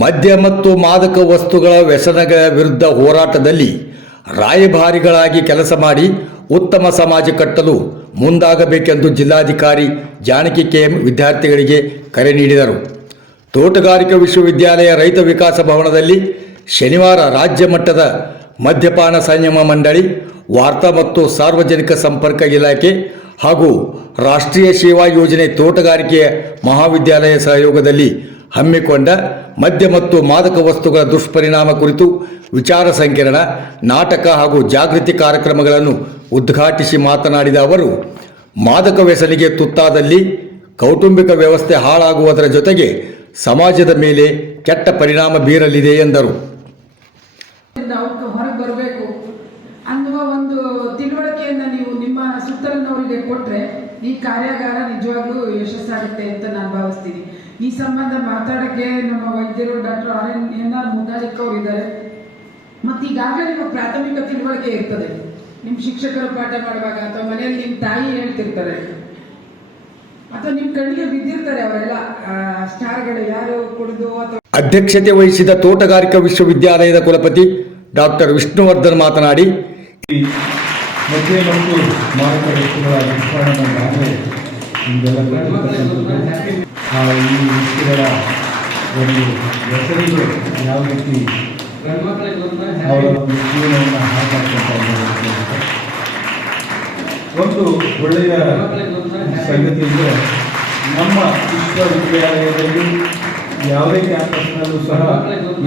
ಮದ್ಯ ಮತ್ತು ಮಾದಕ ವಸ್ತುಗಳ ವ್ಯಸನಗಳ ವಿರುದ್ಧ ಹೋರಾಟದಲ್ಲಿ ರಾಯಭಾರಿಗಳಾಗಿ ಕೆಲಸ ಮಾಡಿ ಉತ್ತಮ ಸಮಾಜ ಕಟ್ಟಲು ಮುಂದಾಗಬೇಕೆಂದು ಜಿಲ್ಲಾಧಿಕಾರಿ ಜಾನಕಿ ಕೆಎಂ ವಿದ್ಯಾರ್ಥಿಗಳಿಗೆ ಕರೆ ನೀಡಿದರು. ತೋಟಗಾರಿಕಾ ವಿಶ್ವವಿದ್ಯಾಲಯ ರೈತ ವಿಕಾಸ ಭವನದಲ್ಲಿ ಶನಿವಾರ ರಾಜ್ಯ ಮಟ್ಟದ ಮದ್ಯಪಾನ ಸಂಯಮ ಮಂಡಳಿ, ವಾರ್ತಾ ಮತ್ತು ಸಾರ್ವಜನಿಕ ಸಂಪರ್ಕ ಇಲಾಖೆ ಹಾಗೂ ರಾಷ್ಟ್ರೀಯ ಸೇವಾ ಯೋಜನೆ ತೋಟಗಾರಿಕೆಯ ಮಹಾವಿದ್ಯಾಲಯ ಸಹಯೋಗದಲ್ಲಿ ಹಮ್ಮಿಕೊಂಡ ಮದ್ಯ ಮತ್ತು ಮಾದಕ ವಸ್ತುಗಳ ದುಷ್ಪರಿಣಾಮ ಕುರಿತು ವಿಚಾರ ಸಂಕಿರಣ, ನಾಟಕ ಹಾಗೂ ಜಾಗೃತಿ ಕಾರ್ಯಕ್ರಮಗಳನ್ನು ಉದ್ಘಾಟಿಸಿ ಮಾತನಾಡಿದ ಅವರು, ಮಾದಕ ವ್ಯಸನಿಗೆ ತುತ್ತಾದಲ್ಲಿ ಕೌಟುಂಬಿಕ ವ್ಯವಸ್ಥೆ ಹಾಳಾಗುವುದರ ಜೊತೆಗೆ ಸಮಾಜದ ಮೇಲೆ ಕೆಟ್ಟ ಪರಿಣಾಮ ಬೀರಲಿದೆ ಎಂದರು. ಒಂದು ತಿಳುವಳಿಕೆಯನ್ನು ನೀವು ನಿಮ್ಮ ಸುತ್ತಲಿನವರಿಗೆ ಕೊಟ್ರೆ ಈ ಕಾರ್ಯಾಗಾರ ನಿಜವಾಗ್ಲೂ ಯಶಸ್ಸಾಗುತ್ತೆ ಅಂತ ನಾನು ಭಾವಿಸ್ತೀನಿ. ಈ ಸಂಬಂಧ ಮಾತಾಡಕ್ಕೆ ನಮ್ಮ ವೈದ್ಯರು doctor R N N R Mudalik ಅವರು ಇದ್ದಾರೆ. ಮತ್ತೆ ಈಗಾಗಲೇ ನಿಮ್ಮ ಪ್ರಾಥಮಿಕ ತಿಳುವಳಿಕೆ ಇರ್ತದೆ. ನಿಮ್ಮ ಶಿಕ್ಷಕರು ಪಾಠ ಮಾಡುವಾಗ ಅಥವಾ ಮನೆಯಲ್ಲಿ ನಿಮ್ಮ ತಾಯಿ ಹೇಳ್ತಿರ್ತಾರೆ. ಅಥವಾ ನಿಮ್ಮ ಕಣ್ಣಿಗೆ ಬಿದ್ದಿರ್ತಾರೆ ಅವರೆಲ್ಲ ಸ್ಟಾರ್ಗಳು ಯಾರು ಕುಡಿದು ಅಥವಾ ಅಧ್ಯಕ್ಷತೆ ವಹಿಸಿದ ತೋಟಗಾರಿಕಾ ವಿಶ್ವವಿದ್ಯಾಲಯದ ಕುಲಪತಿ ಡಾಕ್ಟರ್ ವಿಷ್ಣುವರ್ಧನ್ ಮಾತನಾಡಿ ಮತ್ತು ಮಾದಕ ಆ ಈ ವಸ್ತುಗಳ ಒಂದು ಹೆಸರಿಗೆ ಯಾವ ರೀತಿ ಅವರ ಒಂದು ಜೀವನವನ್ನು ಹಾಕಿ ಒಂದು ಒಳ್ಳೆಯ ಸಂಗತಿ ಅಂದರೆ ನಮ್ಮ ವಿಶ್ವವಿದ್ಯಾಲಯದಲ್ಲಿ ಯಾವುದೇ ಕ್ಯಾಂಪಸ್ನಲ್ಲೂ ಸಹ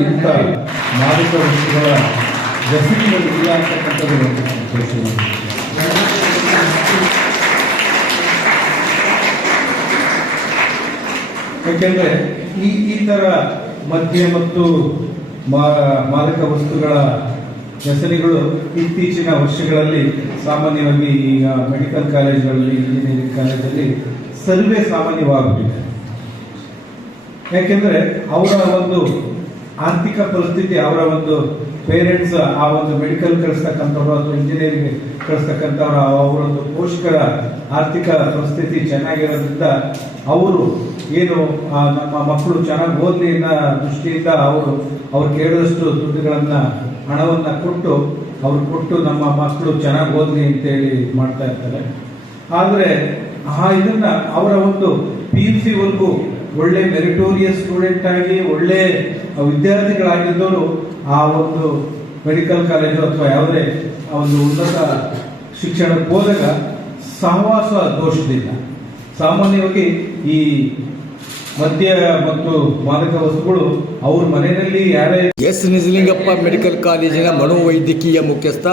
ಇಂಥ ಮಾದಕ ವಸ್ತುಗಳ ವ್ಯಸನಿಗಳು ಇಲ್ಲ ಅಂತಕ್ಕಂಥದ್ದು ಒಂದು ಸಂತೋಷವಾಗಿದೆ. ಯಾಕೆಂದರೆ ಈ ಈ ಥರ ಮದ್ಯ ಮತ್ತು ಮಾದಕ ವಸ್ತುಗಳ ಹೆಸರಿಗಳು ಇತ್ತೀಚಿನ ವರ್ಷಗಳಲ್ಲಿ ಸಾಮಾನ್ಯವಾಗಿ ಈಗ ಮೆಡಿಕಲ್ ಕಾಲೇಜುಗಳಲ್ಲಿ ಇಂಜಿನಿಯರಿಂಗ್ ಕಾಲೇಜಲ್ಲಿ ಸರ್ವೇ ಸಾಮಾನ್ಯವಾಗುತ್ತಿದೆ. ಯಾಕೆಂದ್ರೆ ಅವರ ಒಂದು ಆರ್ಥಿಕ ಪರಿಸ್ಥಿತಿ, ಅವರ ಒಂದು ಪೇರೆಂಟ್ಸ್ ಆ ಒಂದು ಮೆಡಿಕಲ್ ಕಳಿಸ್ತಕ್ಕಂಥವ್ರು ಅಥವಾ ಇಂಜಿನಿಯರಿಂಗ್ ಕಳಿಸ್ತಕ್ಕಂಥವ್ರು ಅವರೊಂದು ಪೋಷಕರ ಆರ್ಥಿಕ ಪರಿಸ್ಥಿತಿ ಚೆನ್ನಾಗಿರೋದ್ರಿಂದ ಅವರು ಏನು ನಮ್ಮ ಮಕ್ಕಳು ಚೆನ್ನಾಗಿ ಓದಲಿ ಅನ್ನೋ ದೃಷ್ಟಿಯಿಂದ ಅವರು, ಅವ್ರು ಕೇಳಿದಷ್ಟು ದುಡ್ಡುಗಳನ್ನು, ಹಣವನ್ನು ಕೊಟ್ಟು, ಅವ್ರು ಕೊಟ್ಟು ನಮ್ಮ ಮಕ್ಕಳು ಚೆನ್ನಾಗಿ ಓದಲಿ ಅಂತೇಳಿ ಮಾಡ್ತಾ ಇರ್ತಾರೆ. ಆದರೆ, ಆ ಇದನ್ನ ಅವರ ಒಂದು ಪಿ ಯು ಸಿವರೆಗೂ ವರ್ಗು ಒಳ್ಳೆ ಮೆರಿಟೋರಿಯಸ್ ಸ್ಟೂಡೆಂಟ್ ಆಗಿ ಒಳ್ಳೆ ವಿದ್ಯಾರ್ಥಿಗಳಾಗಿದ್ದವರು ಆ ಒಂದು ಮೆಡಿಕಲ್ ಕಾಲೇಜು ಅಥವಾ ಯಾವುದೇ ಒಂದು ಉನ್ನತ ಶಿಕ್ಷಣಕ್ಕೆ ಹೋದಾಗ ಸಹವಾಸ ದೋಷದಿಂದ ಸಾಮಾನ್ಯವಾಗಿ ಈ ಮದ್ಯ ಮತ್ತು ಮಾದಕ ವಸ್ತುಗಳು ಅವ್ರ ಮನೆಯಲ್ಲಿ ಯಾರೇ ಎಸ್ ನಿಜಲಿಂಗಪ್ಪ ಮೆಡಿಕಲ್ ಕಾಲೇಜಿನ ಮನೋವೈದ್ಯಕೀಯ ಮುಖ್ಯಸ್ಥ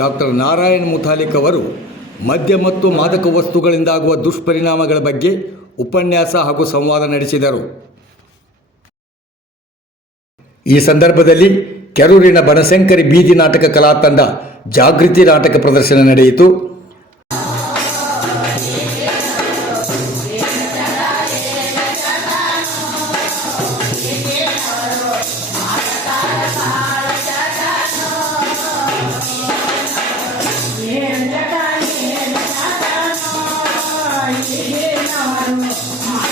ಡಾಕ್ಟರ್ ನಾರಾಯಣ್ ಮುಥಾಲಿಕ್ ಅವರು ಮದ್ಯ ಮತ್ತು ಮಾದಕ ವಸ್ತುಗಳಿಂದಾಗುವ ದುಷ್ಪರಿಣಾಮಗಳ ಬಗ್ಗೆ ಉಪನ್ಯಾಸ ಹಾಗೂ ಸಂವಾದ ನಡೆಸಿದರು. ಈ ಸಂದರ್ಭದಲ್ಲಿ ಕೆರೂರಿನ ಬನಶಂಕರಿ ಬೀದಿ ನಾಟಕ ಕಲಾ ತಂಡ ಜಾಗೃತಿ ನಾಟಕ ಪ್ರದರ್ಶನ ನಡೆಯಿತು. 你拿我花生